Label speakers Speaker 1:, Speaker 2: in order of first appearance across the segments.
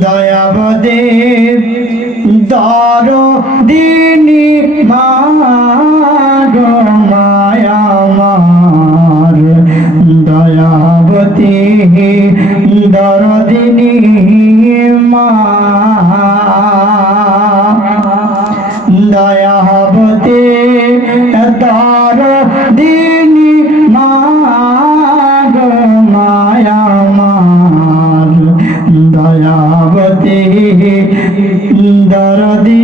Speaker 1: দয়াবদেব দর দিনী মার। মায়ামার দয়াবতী দর দিনী মা। দয়াবতী मोहब्बत दर्दी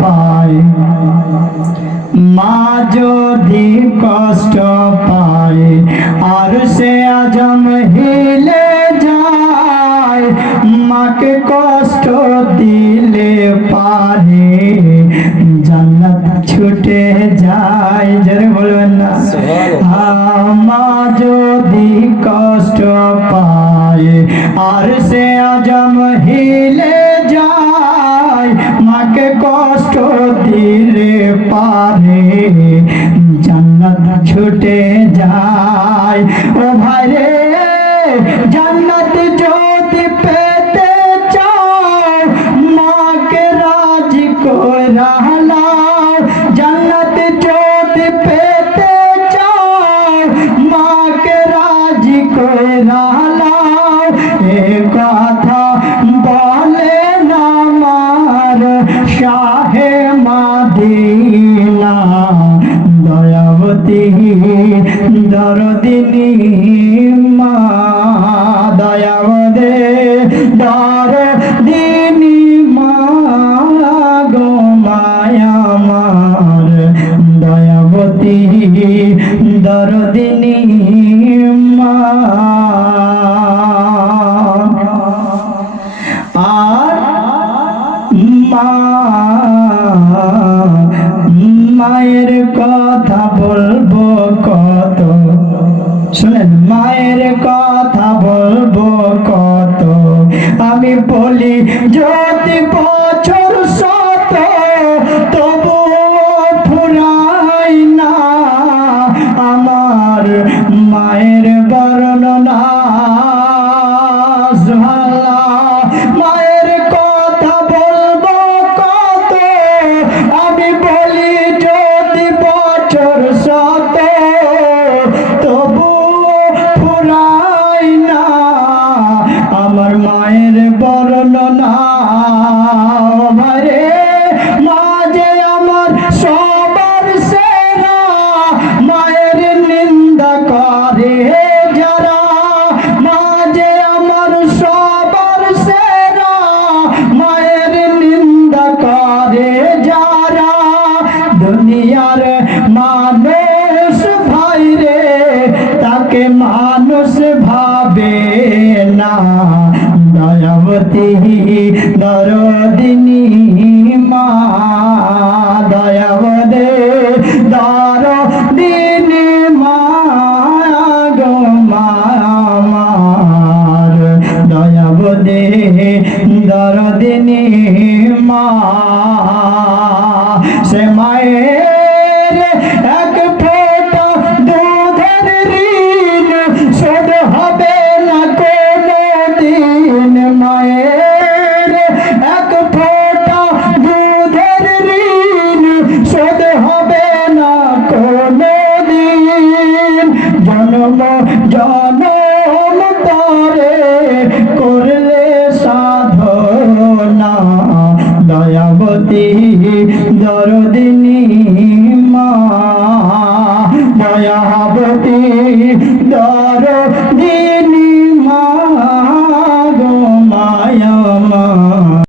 Speaker 1: পায়। মা যদি কষ্ট পায় আর সে আজম হিলে যায় মাকে কষ্ট দিলে পারে। জান্নাত ছুটে যায় যারে বলবেন না। মা যদি কষ্ট পায় আর সে আজম হিলে পারে জান্নাত ছুটে যায়। ও ভাই রে জান্নাত মিনতিহীন দরদিনী মা দয়াবদে দর দিনী মা গো মায়ামার দয়াবতী দরদিনী চরণ মানুষ ভাই রে তাকে মানুষ ভাবে না দয়াবতী দরদিন এক ঋণ শোধ হবে না মায়ের। এক দুধের ঋণ শোধ হবে না কোনো দিন করলে সাধনা। দয়াবতী দরদিনী يا حبيبي